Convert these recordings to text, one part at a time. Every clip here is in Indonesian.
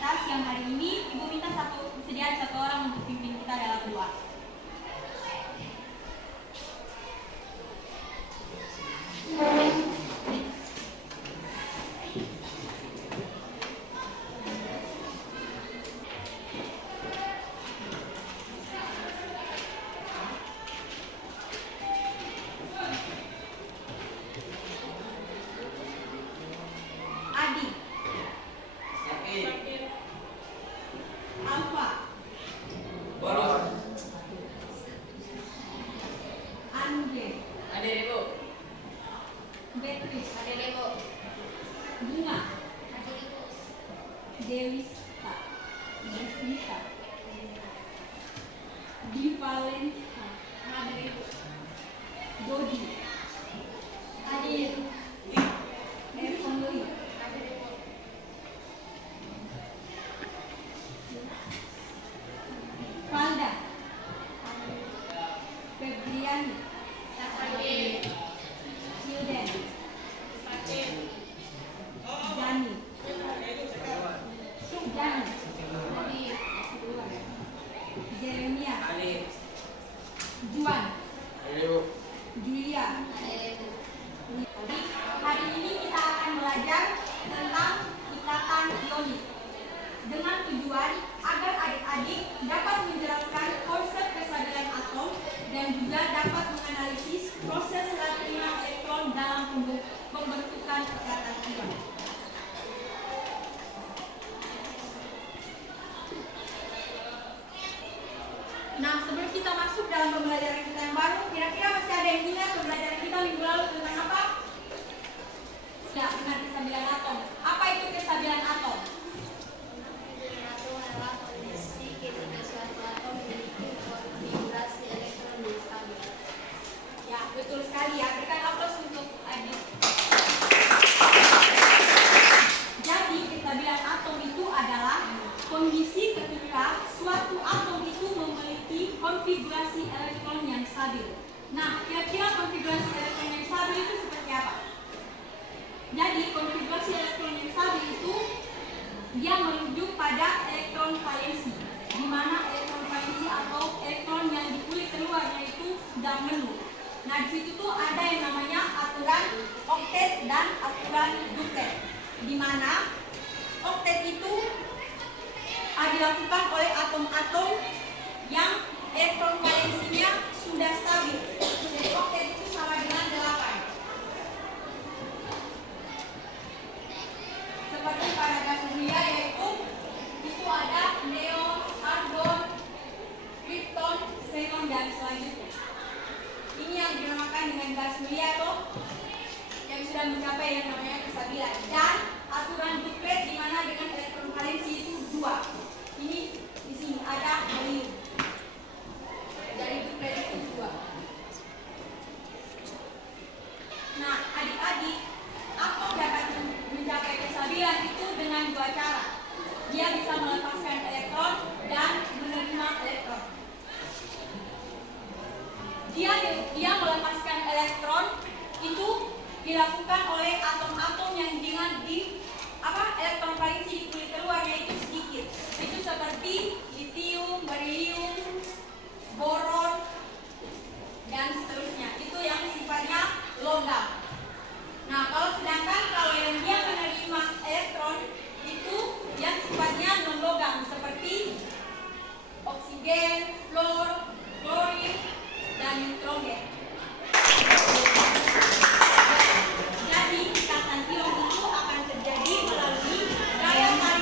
kita siang hari ini. Ibu minta sediaan satu orang untuk pimpin kita dalam doa. Devista, Divalensa, Dodi, Adil, Evangeli, Valda, Febriani, Hilden, Jani, Jeremia, Juan, Julia. Hari ini kita akan belajar tentang ikatan ionik dengan tujuan agar adik-adik dapat menjelaskan konsep kestabilan atom dan juga dapat menganalisis proses seratinan elektron dalam pembentukan ikatan ion. Nah, sebelum kita masuk dalam pembelajaran kita yang baru, kira-kira masih ada yang ingat pembelajaran kita minggu lalu tentang apa? Ya, benar, kestabilan atom. Apa itu kestabilan atom? Kestabilan atom adalah kondisi ketika suatu atom memiliki konfigurasi elektron yang stabil. Ya, betul sekali ya. Berikan aplaus untuk Adi. Jadi, kestabilan atom itu adalah kondisi ketika suatu atom itu memiliki konfigurasi elektron yang stabil. Nah, kira-kira konfigurasi elektron yang stabil itu seperti apa? Jadi, konfigurasi elektron yang stabil itu dia merujuk pada elektron valensi, di mana elektron valensi atau elektron yang di kulit keluarnya itu sedang menua. Nah, di situ tuh ada yang namanya aturan oktet dan aturan duplet, di mana oktet itu dilakukan oleh atom-atom yang elektron valensinya sudah stabil. Jadi oktet itu sama dengan 8. Seperti pada gas mulia yaitu itu ada neon, argon, krypton, xenon dan selanjutnya. Ini yang dinamakan dengan gas mulia atau yang sudah mencapai yang namanya kestabilan. Dan aturan duplet di mana dengan elektron valensi itu 2. Ini di sini ada helium. Jadi duplet itu 2. Nah, adik-adik, atom dapat mencapai kestabilan itu dengan 2 cara. Dia bisa melepaskan elektron dan menerima elektron. Dia melepaskan elektron itu dilakukan oleh atom-atom yang dengan elektron valensi di kulit keluarnya itu sedikit. Itu seperti litium, barium, boron, dan seterusnya. Itu yang sifatnya logam. Nah, sedangkan kalau yang dia menerima elektron itu yang sifatnya non-logam seperti oksigen, fluor, klorin, dan nitrogen. Jadi ikatan ion itu akan terjadi melalui gaya tarik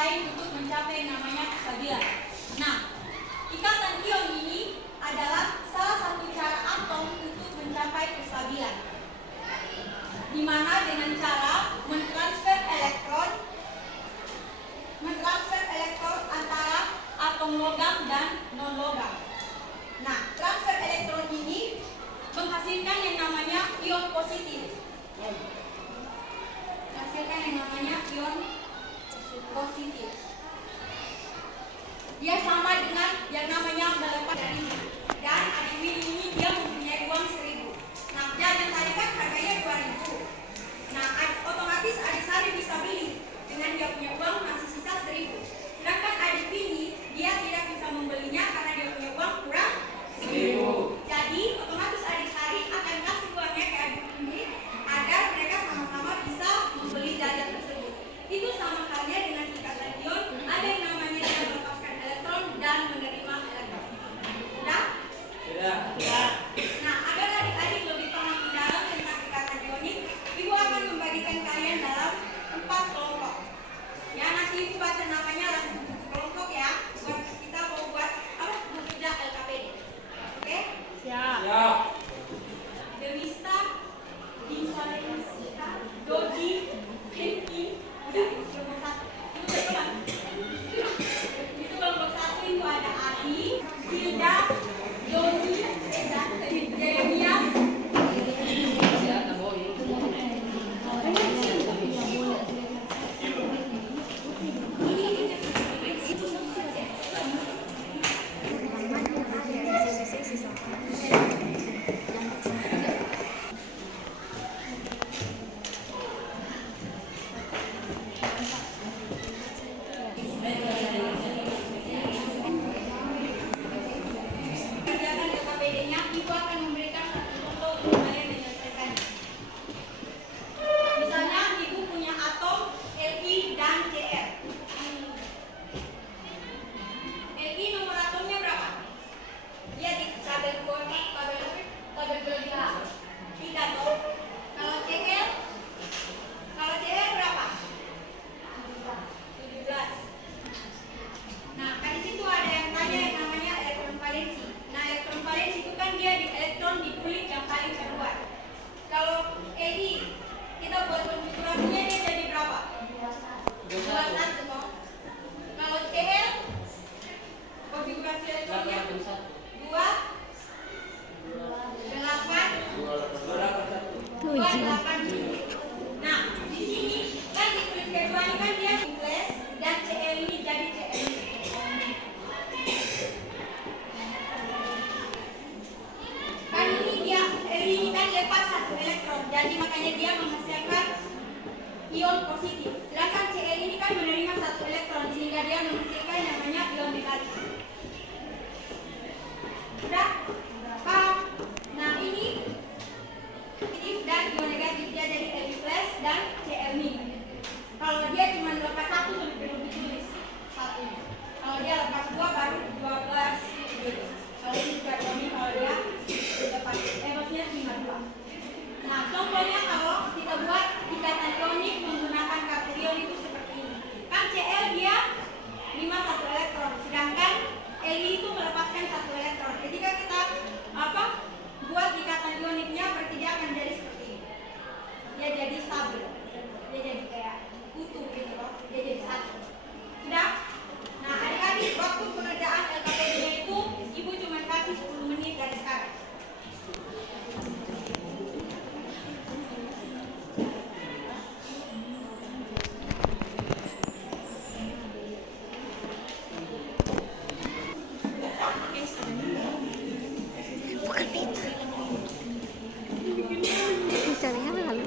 lain untuk mencapai yang namanya kestabilan. Nah, ikatan ion ini adalah salah satu cara atom untuk mencapai kestabilan, di mana dengan cara mentransfer elektron antara atom logam dan non logam. Nah, transfer elektron ini menghasilkan yang namanya ion positif. Dia sama dengan yang namanya melepas dari ini. Dan adik Winnie ini dia mempunyai uang 1.000. Nah, yang tadi kan harganya 2.000. Nah, otomatis adik Sari bisa beli dengan dia punya uang masih sisa 1.000. Sedangkan adik Winnie dia tidak bisa membelinya karena dia punya uang kurang 1.000. Jadi otomatis adik Sari akan kasih uangnya ke adik Winnie agar mereka sama-sama bisa membeli jajan tersebut. Itu sama halnya dengan ikatan ion, ada yang namanya dia melepaskan elektron dan menerima elektron. Sudah? Sudah. Nah, agar adik-adik lebih paham mendalam tentang ikatan ionik, Ibu akan membagikan kalian dalam 4 kelompok. Ya, nanti Ibu baca namanya langsung kelompok ya. Buat kita mau buat apa? Bekerja LKPD. Oke? Siap. Dewista, Dinsalenska, Dodi, Henki, udah kelompok 1. Itu kelompok 1 itu ada Adi, Hilda, Dodi, Jeremias. Kerjakan LKPD-nya, Ibu akan memberikan satu contoh untuk kalian menyelesaikannya. Misalnya Ibu punya atom Li dan Cl. Li nomor atomnya berapa? Dia di tabel geometri 3 toh. Kalau Cl berapa? 17. Nah, kan di situ ada yang tanya yang namanya elektron valensi. Nah, elektron valensi itu kan dia di elektron di kulit yang paling terluar. Kalau Li kita buat konfigurasinya dia jadi berapa? 21 toh. Kalau Cl konfigurasi elektronnya 2 8. Nah, di sini kan di kulit kedua ini kan dia nukleus dan Cl ini jadi Cl. Kan ini kan lepas 1 elektron, jadi makanya dia menghasilkan ion positif. Sedangkan Cl ini kan menerima 1 elektron sehingga dia menghasilkan yang namanya ion negatif. Sudah? Paham? Nah, ini positif dan ion negatif dia jadi Li+ dan Cl-. Kalau dia cuma lepas 1 perlu ditulis 1. Kalau dia lepas 2 baru 12 gitu. Kalau ini juga ini kalau dia lepas maksudnya 52. Nah, contohnya kalau kita buat ikatan ionik menggunakan kation itu seperti ini. Kan Cl dia 1 elektron, sedangkan Li itu melepaskan 1 elektron. Ketika kita buat ikatan ioniknya berarti dia akan jadi seperti ini. Dia jadi stabil. Dia jadi kayak utuh gitu loh. Dia jadi 1. Sudah? Nah, adik-adik waktu pengerjaan LKPD-nya itu Ibu cuma kasih 10 menit dari sekarang. Bicaranya lalu.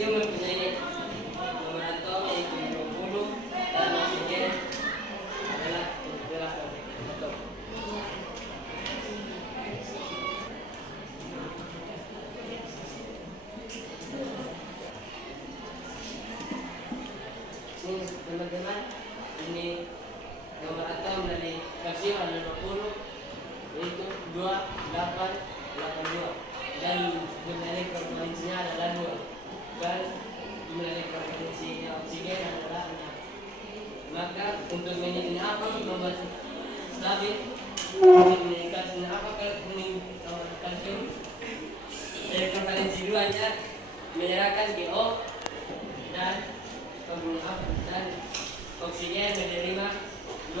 kalsium mempunyai nomor atom yaitu 20 dan oksigen adalah 17 atom. Ini teman-teman, ini nomor atom dari kalsium adalah 20 yaitu 2882 dan jumlah elektron valensinya adalah 2 dan jumlah elektron valensi oksigen adalah 6. Maka untuk menjadi apa membuat stabil untuk menjadi apa kalsium elektron valensi 2 nya menyerahkan GO dan dan oksigen menerima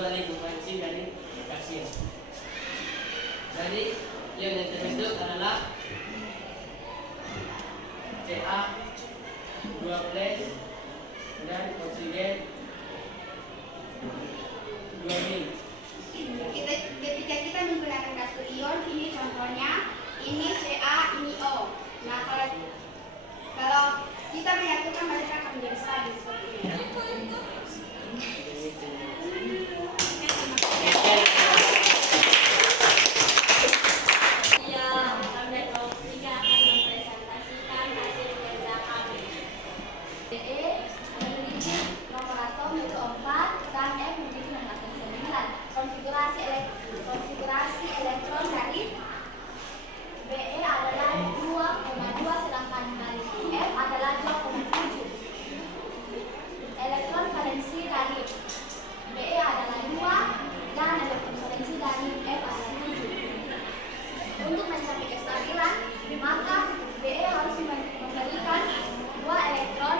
2 elektron valensi dari kalsium. Jadi ion yang terbentuk adalah Ca2+ dan oksigen 2-. Ketika kita menggunakan satu ion, ini contohnya, ini Ca, ini O. Nah, kalau kita menyatukan mereka akan menjadi stabil seperti ini. Konfigurasi elektron dari Be adalah 2,2 sedangkan dari F adalah 2,7. Elektron valensi dari Be adalah 2 dan elektron valensi dari F adalah 7. Untuk mencapai kestabilan, maka Be harus memberikan 2 elektron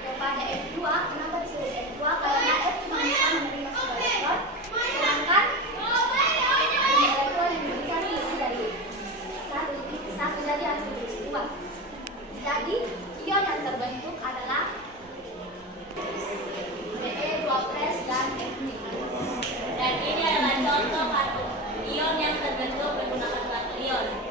kepada F2. Kenapa disebut F2? Karena F cuma bisa menerima 1 elektron, sedangkan elektron yang diberikan isi dari satu jadi harus berisi 2. Jadi ion yang terbentuk adalah Be2+ dan Fe. Dan ini adalah contoh ion yang terbentuk menggunakan batu ion.